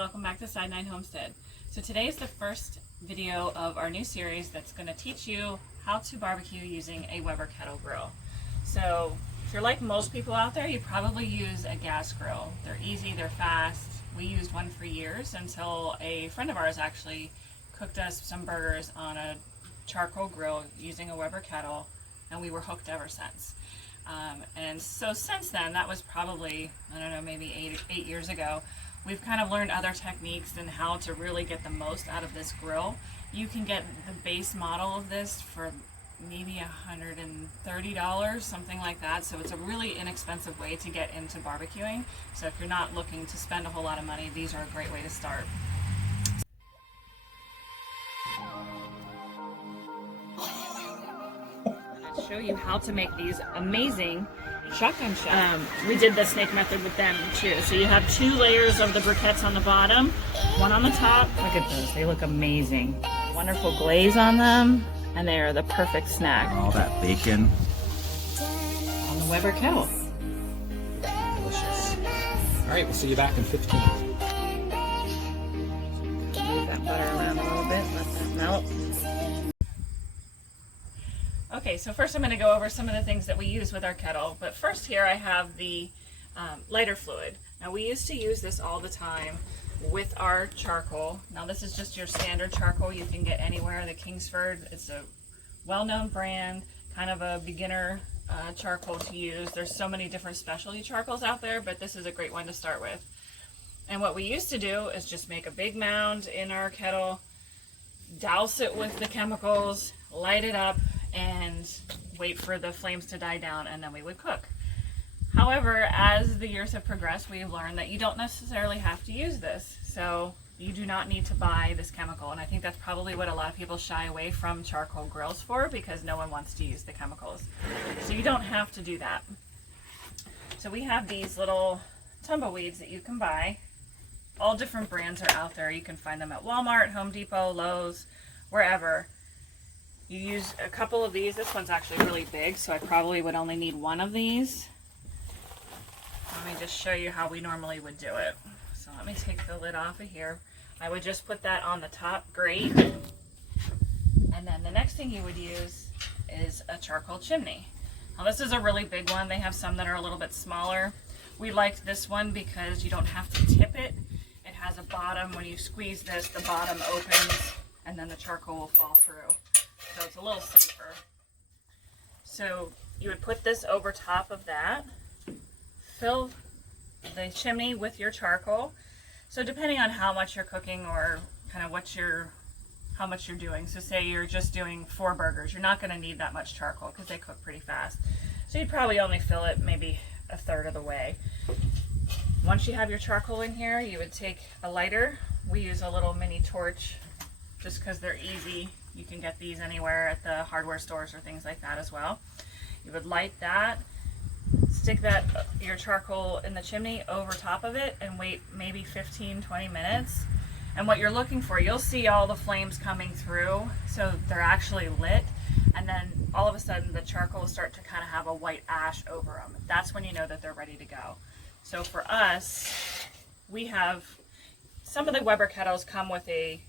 welcome back to Side 9 Homestead. So today is the first video of our new series that's going to teach you how to barbecue using a Weber Kettle Grill. So if you're like most people out there, you probably use a gas grill. They're easy, they're fast. We used one for years until a friend of ours actually cooked us some burgers on a charcoal grill using a Weber kettle, and we were hooked ever since. And so since then, that was probably, I don't know, maybe eight years ago, we've kind of learned other techniques and how to really get the most out of this grill. You can get the base model of this for maybe $130, something like that. So it's a really inexpensive way to get into barbecuing. So if you're not looking to spend a whole lot of money, these are a great way to start. Show you how to make these amazing shotgun shells. We did the snake method with them too. So you have 2 layers of the briquettes on the bottom, one on the top. Look at those, they look amazing. Wonderful glaze on them, and they are the perfect snack. All that bacon. On the Weber kettle. Delicious. All right, we'll see you back in 15. Move that butter around a little bit, let that melt. Okay, so first I'm going to go over some of the things that we use with our kettle. But first here I have the lighter fluid. Now we used to use this all the time with our charcoal. Now this is just your standard charcoal you can get anywhere. The Kingsford, it's a well-known brand, kind of a beginner charcoal to use. There's so many different specialty charcoals out there, but this is a great one to start with. And what we used to do is just make a big mound in our kettle, douse it with the chemicals, light it up, and wait for the flames to die down, and then we would cook. However, as the years have progressed, we've learned that you don't necessarily have to use this. So you do not need to buy this chemical, and I think that's probably what a lot of people shy away from charcoal grills for, because no one wants to use the chemicals. So you don't have to do that. So we have these little tumbleweeds that you can buy. All different brands are out there. You can find them at Walmart, Home Depot, Lowe's, wherever. You use a couple of these. This one's actually really big, so I probably would only need one of these. Let me just show you how we normally would do it. So let me take the lid off of here. I would just put that on the top grate. And then the next thing you would use is a charcoal chimney. Now this is a really big one. They have some that are a little bit smaller. We liked this one because you don't have to tip it. It has a bottom. When you squeeze this, the bottom opens and then the charcoal will fall through. So it's a little safer. So you would put this over top of that, fill the chimney with your charcoal. So depending on how much you're cooking or kind of how much you're doing. So say you're just doing 4 burgers, you're not going to need that much charcoal because they cook pretty fast. So you'd probably only fill it maybe a third of the way. Once you have your charcoal in here, you would take a lighter. We use a little mini torch just because they're easy. You can get these anywhere at the hardware stores or things like that as well. You would light that, stick your charcoal in the chimney over top of it, and wait maybe 15-20 minutes. And what you're looking for, you'll see all the flames coming through, so they're actually lit, and then all of a sudden the charcoal will start to kind of have a white ash over them. That's when you know that they're ready to go. So for us, we have, some of the Weber kettles come with a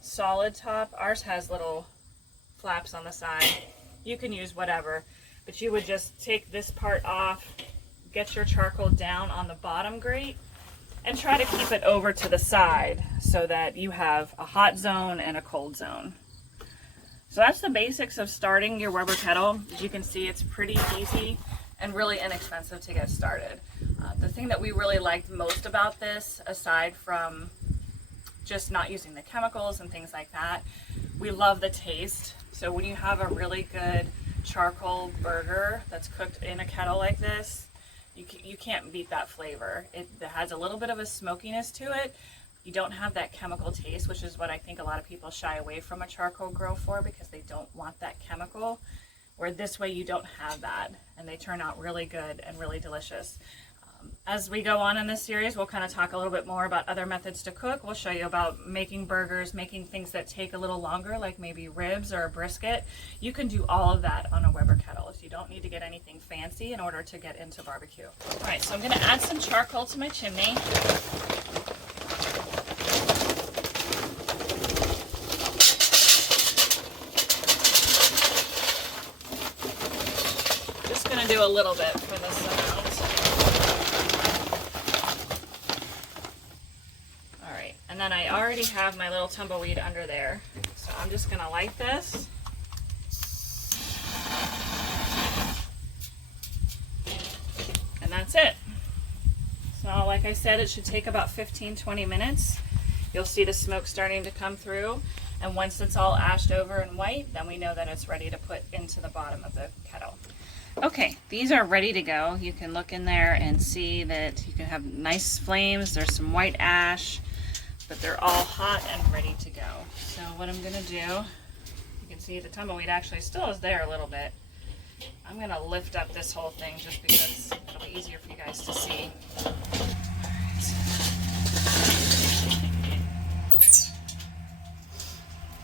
solid top. Ours has little flaps on the side. You can use whatever, but you would just take this part off, get your charcoal down on the bottom grate, and try to keep it over to the side so that you have a hot zone and a cold zone. So that's the basics of starting your Weber kettle. As you can see, it's pretty easy and really inexpensive to get started. The thing that we really liked most about this, aside from just not using the chemicals and things like that, we love the taste. So when you have a really good charcoal burger that's cooked in a kettle like this, you can't beat that flavor. It has a little bit of a smokiness to it. You don't have that chemical taste, which is what I think a lot of people shy away from a charcoal grill for, because they don't want that chemical, where this way you don't have that, and they turn out really good and really delicious. As we go on in this series, we'll kind of talk a little bit more about other methods to cook. We'll show you about making burgers, making things that take a little longer, like maybe ribs or a brisket. You can do all of that on a Weber kettle. So you don't need to get anything fancy in order to get into barbecue. All right, so I'm going to add some charcoal to my chimney. do a little bit for this amount. All right, and then I already have my little tumbleweed under there. So I'm just gonna light this. And that's it. So like I said, it should take about 15-20 minutes. You'll see the smoke starting to come through. And once it's all ashed over and white, then we know that it's ready to put into the bottom of the kettle. Okay, these are ready to go. You can look in there and see that you can have nice flames. There's some white ash, but they're all hot and ready to go. So what I'm gonna do, you can see the tumbleweed actually still is there a little bit. I'm gonna lift up this whole thing just because it'll be easier for you guys to see.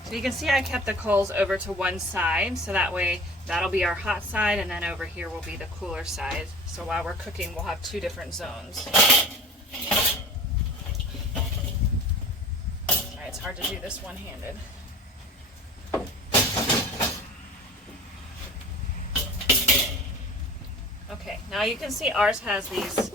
So you can see I kept the coals over to one side, so that way that'll be our hot side, and then over here will be the cooler side. So while we're cooking, we'll have two different zones. Alright, it's hard to do this one-handed. Okay, now you can see ours has these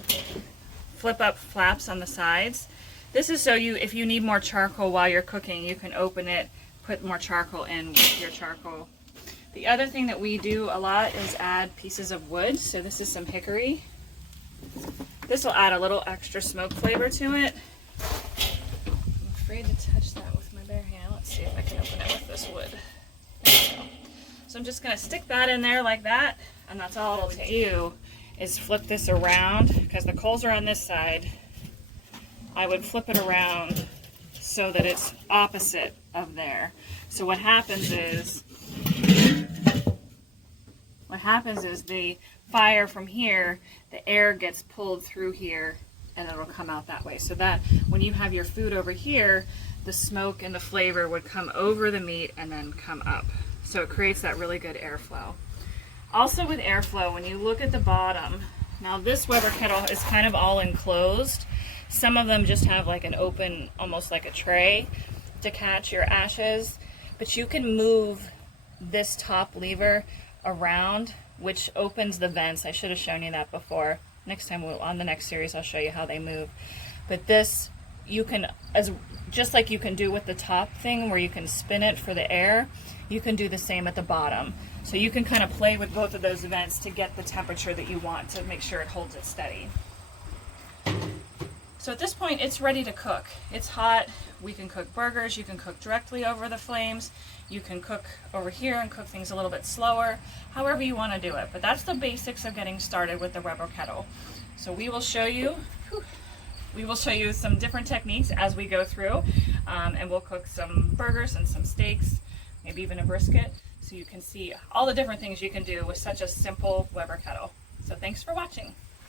flip-up flaps on the sides. This is so if you need more charcoal while you're cooking, you can open it, put more charcoal in with your charcoal. The other thing that we do a lot is add pieces of wood. So this is some hickory. This will add a little extra smoke flavor to it. I'm afraid to touch that with my bare hand. Let's see if I can open it with this wood. There we go. So I'm just gonna stick that in there like that, and that's all it'll take. Do is flip this around, because the coals are on this side. I would flip it around so that it's opposite of there. So what happens is the fire from here, the air gets pulled through here and it'll come out that way. So that when you have your food over here, the smoke and the flavor would come over the meat and then come up. So it creates that really good airflow. Also with airflow, when you look at the bottom, now this Weber kettle is kind of all enclosed. Some of them just have like an open, almost like a tray to catch your ashes, but you can move this top lever around, which opens the vents. I should have shown you that before. Next time, on the next series, I'll show you how they move. But this, you can, just like you can do with the top thing where you can spin it for the air, you can do the same at the bottom. So you can kind of play with both of those vents to get the temperature that you want to make sure it holds it steady. So at this point, it's ready to cook. It's hot. We can cook burgers. You can cook directly over the flames. You can cook over here and cook things a little bit slower, however you want to do it. But that's the basics of getting started with the Weber kettle. So we will show you some different techniques as we go through, and we'll cook some burgers and some steaks, maybe even a brisket, so you can see all the different things you can do with such a simple Weber kettle. So thanks for watching.